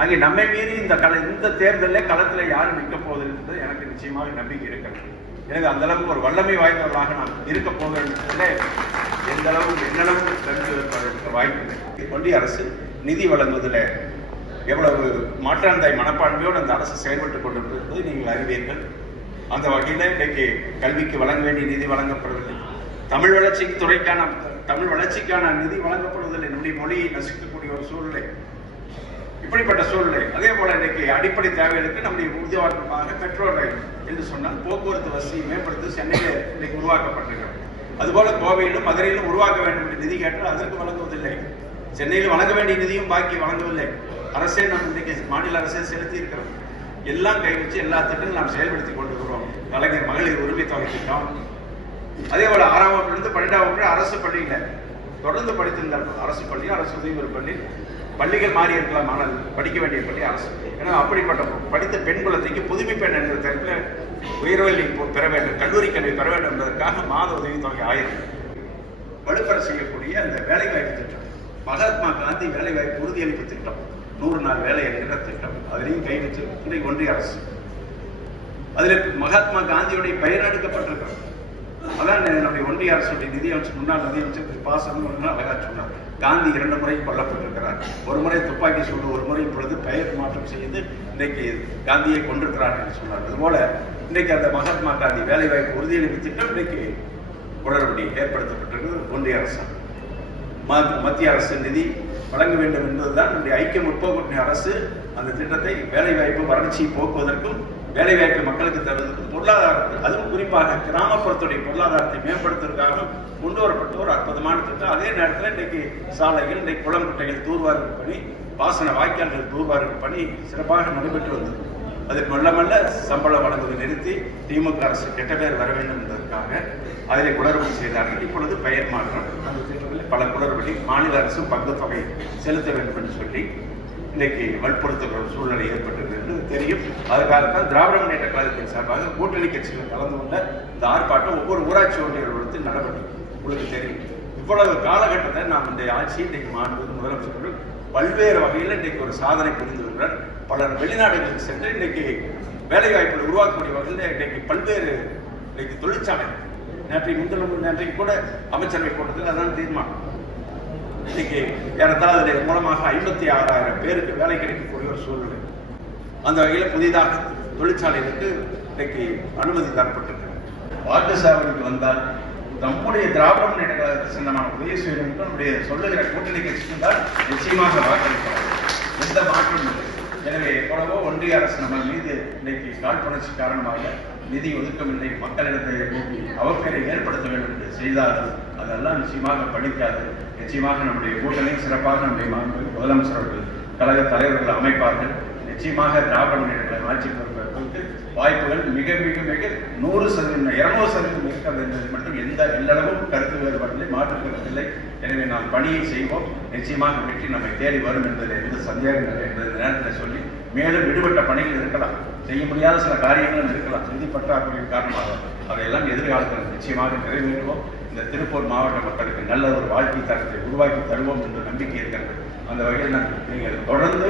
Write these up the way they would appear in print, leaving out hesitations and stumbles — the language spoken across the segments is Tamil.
அங்கே நம்மை மீறி இந்த தேர்தலில் களத்தில் யாரும் நிற்க போவதில்லை என்று எனக்கு நிச்சயமாக நம்பிக்கை இருக்கிறது. எனவே அந்த அளவுக்கு ஒரு வல்லமை வாய்ந்தவர்களாக நாம் இருக்க போவதில்லை. எந்த அளவு என்னளவு கருத்து இருப்பதற்கு வாய்ப்பில்லை. ஒன்றிய அரசு நிதி வழங்குவதில் எவ்வளவு மாற்றாந்தாய் மனப்பான்மையோடு அந்த அரசு செயல்பட்டுக் கொண்டிருப்பதை நீங்கள் அறிவீர்கள். அந்த வகையில் இன்றைக்கு கல்விக்கு வழங்க வேண்டிய நிதி வழங்கப்படவில்லை. தமிழ் வளர்ச்சிக்கான நிதி வழங்கப்படுவதில்லை. நம்முடைய மொழியை நசுக்கக்கூடிய ஒரு சூழ்நிலை, இப்படிப்பட்ட சூழ்நிலை. அதே போல இன்றைக்கு அடிப்படை தேவைகளுக்கு நம்முடைய உறுதிவாக்கமாக மெட்ரோ ரயில் என்று சொன்னால் போக்குவரத்து வசதியை மேம்படுத்தி சென்னையில் இன்றைக்கு உருவாக்கப்பட்டிருக்கிறது. அதுபோல கோவையிலும் மதுரையிலும் உருவாக்க வேண்டும் என்று நிதி கேட்டால் அதற்கு வழங்குவதில்லை. சென்னையில் வழங்க வேண்டிய நிதியும் பாக்கி வழங்கவில்லை. அரசே நாம் இன்றைக்கு மாநில அரசே செலுத்தி இருக்கிறோம். எல்லாம் கை வச்சு எல்லா திட்டங்களும் நாம் செயல்படுத்தி கொண்டிருக்கிறோம். கலைஞர் மகளிர் உரிமை தொகை திட்டம், அதே போல 6ஆம் வகுப்பிலிருந்து 12ஆம் வகுப்பு அரசு பள்ளியில் தொடர்ந்து படித்திருந்தார்கள். அரசு பள்ளி, அரசு உதவி பள்ளி, பள்ளிகள் மாறி இருக்கலாம், ஆனால் படிக்க வேண்டிய பள்ளி அரசு. ஏன்னா அப்படிப்பட்ட படித்த பெண் குழந்தைக்கு புதுமை பெண் என்ற தரப்பில் உயர்வெளி பெற வேண்டும், கல்லூரி கல்வி பெற வேண்டும் என்பதற்காக மாத உதவித்தொகை 1000 வலுப்பெற செய்யக்கூடிய அந்த வேலைவாய்ப்பு திட்டம், மகாத்மா காந்தி வேலைவாய்ப்பு உறுதியளிப்பு திட்டம், 100 நாள் வேலை என்கிற திட்டம், அதிலையும் கை வச்சு ஒன்றிய அரசு. அதில் மகாத்மா காந்தியுடைய பெயர் எடுக்கப்பட்டிருக்கிறது. அதான் நம்முடைய ஒன்றிய அரசுடைய நிதியமைச்சர், முன்னாள் நிதியமைச்சர் பாசனம் அழகா சொன்னார். காந்தி 2 முறை கொல்லப்பட்டிருக்கிறார். ஒரு முறை துப்பாக்கி சூடு, ஒரு முறை இப்பொழுது பெயர் மாற்றம் செய்து இன்றைக்கு காந்தியை கொண்டிருக்கிறார் என்று சொன்னார். அதுபோல இன்றைக்கு அந்த மகாத்மா காந்தி வேலைவாய்ப்பு உறுதியளிப்பு திட்டம் இன்றைக்கு உடனடி ஏற்படுத்தப்பட்டிருக்கிறது. ஒன்றிய அரசு மத்திய அரசு நிதி வழங்க வேண்டும் என்பதுதான் நம்முடைய ஐக்கிய முற்போக்கு அரசு அந்த திட்டத்தை வேலைவாய்ப்பு வறட்சியை போக்குவதற்கும் வேலைவாய்ப்பு மக்களுக்கு தருவதற்கும் பொருளாதாரத்தை, அதுவும் குறிப்பாக கிராமப்புறத்துடைய பொருளாதாரத்தை மேம்படுத்துவதற்காக கொண்டு வரப்பட்ட ஒரு அற்புதமான திட்டம். அதே நேரத்தில் இன்றைக்கு சாலைகள், இன்றைக்கு குளம் குட்டைகள் தூர்வாரும் பணி, பாசன வாய்க்கால்கள் தூர்வாரும் பணி சிறப்பாக நடைபெற்று வந்தது. அதுக்கு மெல்ல சம்பளம் வழங்குவதை நிறுத்தி திமுக அரசு கெட்ட பேர் வர வேண்டும் என்பதற்காக அதிலே குளறுபடி செய்தார்கள். இப்பொழுது பெயர் மாற்றம், அந்த திட்டங்களில் பல குளறுபடி, மாநில அரசும் பங்கு தொகை செலுத்த வேண்டும் என்று சொல்லி இன்றைக்கு வற்புறுத்துகிற ஒரு சூழ்நிலை ஏற்பட்டது என்று தெரியும். அதுக்காகத்தான் திராவிட முன்னேற்ற கழகத்தின் சார்பாக கூட்டணி கட்சிகள் கலந்து கொண்ட இந்த ஆர்ப்பாட்டம் ஒவ்வொரு ஊராட்சி ஒன்றியத்தில் நடைபெற்றது. உங்களுக்கு தெரியும். இவ்வளவு காலகட்டத்தை நாம் இந்த ஆட்சி இன்றைக்கு முதலமைச்சர்கள் பல்வேறு வகையில் இன்றைக்கு ஒரு சாதனை புரிந்து வருகிறார். பலர் வெளிநாடுகளுக்கு சென்று இன்றைக்கு வேலைவாய்ப்புகளை உருவாக்கக்கூடிய வகையில் இன்றைக்கு பல்வேறு இன்றைக்கு தொழிற்சாலை, நேற்றைக்கு கூட அமைச்சரவை கூட்டத்தில் அதான் தீர்மானம். இன்னைக்கு ஏறத்தாழ அதன் மூலமாக 56,000 பேருக்கு வேலை கிடைக்கக்கூடிய ஒரு சூழ்நிலை. அந்த வகையில் புதிதாக தொழிற்சாலைகளுக்கு இன்றைக்கு அனுமதி தரப்பட்டிருக்கிறது. வாக்குச்சாவடிக்கு வந்தால் நம்முடைய திராவிட முன்னேற்ற கழகத்தை சொந்தமான உதயசூரியனுக்கு நம்முடைய சொல்லுகிற கூட்டணி கட்சிக்கு தான் நிச்சயமாக வாக்களிக்கிறார். எந்த மாற்றம் இல்லை. எனவே எவ்வளவோ ஒன்றிய அரசு நம்ம மீது இன்றைக்கு காழ்ப்புணர்ச்சி காரணமாக நிதி ஒதுக்கமில்லை, மக்களிடத்தை அவப்பெயரை ஏற்படுத்த வேண்டும் என்று செய்தார்கள். அதெல்லாம் நிச்சயமாக படிக்காது. நிச்சயமாக நம்முடைய கூட்டணி சிறப்பாக நம்முடைய முதலமைச்சர் அவர்கள், கழக தலைவர்கள் அமைப்பார்கள். நிச்சயமாக திராவிட முன்னேற்ற ஆட்சி பொறுப்பதற்கு வாய்ப்புகள் மிக 100%, 200% இருக்கிறது என்பது மட்டும் எல்லளவும் கருத்து வேறுபாட்டில்லை, மாற்று கருத்தில்லை. எனவே நாம் பணியை செய்வோம். நிச்சயமாக வெற்றி நம்மை தேடி வரும் என்பதில் எந்த சந்தேகம் இல்லை என்பதை நேரத்தில் சொல்லி, மேலும் விடுபட்ட பணிகள் இருக்கலாம், செய்ய முடியாத சில காரியங்களும் இருக்கலாம், நிதி பற்றாக்குறை காரணமாக அதையெல்லாம் எதிர்காலத்தில் நிச்சயமாக நிறைவேற்றுவோம். இந்த திருப்பூர் மாவட்ட மக்களுக்கு நல்ல ஒரு வாழ்க்கை தரத்தை உருவாக்கி தருவோம் என்ற நம்பிக்கை இருக்கிறது. அந்த வகையில் நீங்கள் தொடர்ந்து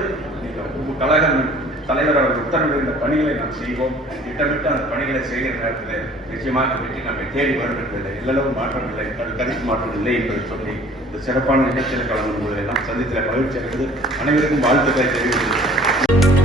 உங்கள் கழகம் தலைவர் அவர்கள் உத்தரவிடுகின்ற பணிகளை நாம் செய்வோம். திட்டமிட்டு அந்த பணிகளை செய்கிற நேரத்தில் நிச்சயமாக வெற்றி நம்மை தேடி வரும் என்பதில் எல்லளவும் மாற்றம் இல்லை, கருத்து மாற்றம் இல்லை என்பதை சொல்லி இந்த சிறப்பான நிகழ்ச்சியில் கலந்து கொள்வதை எல்லாம் சந்தித்தில் மகிழ்ச்சி அடைந்து அனைவருக்கும் வாழ்த்துக்களை தெரிவித்துள்ளேன்.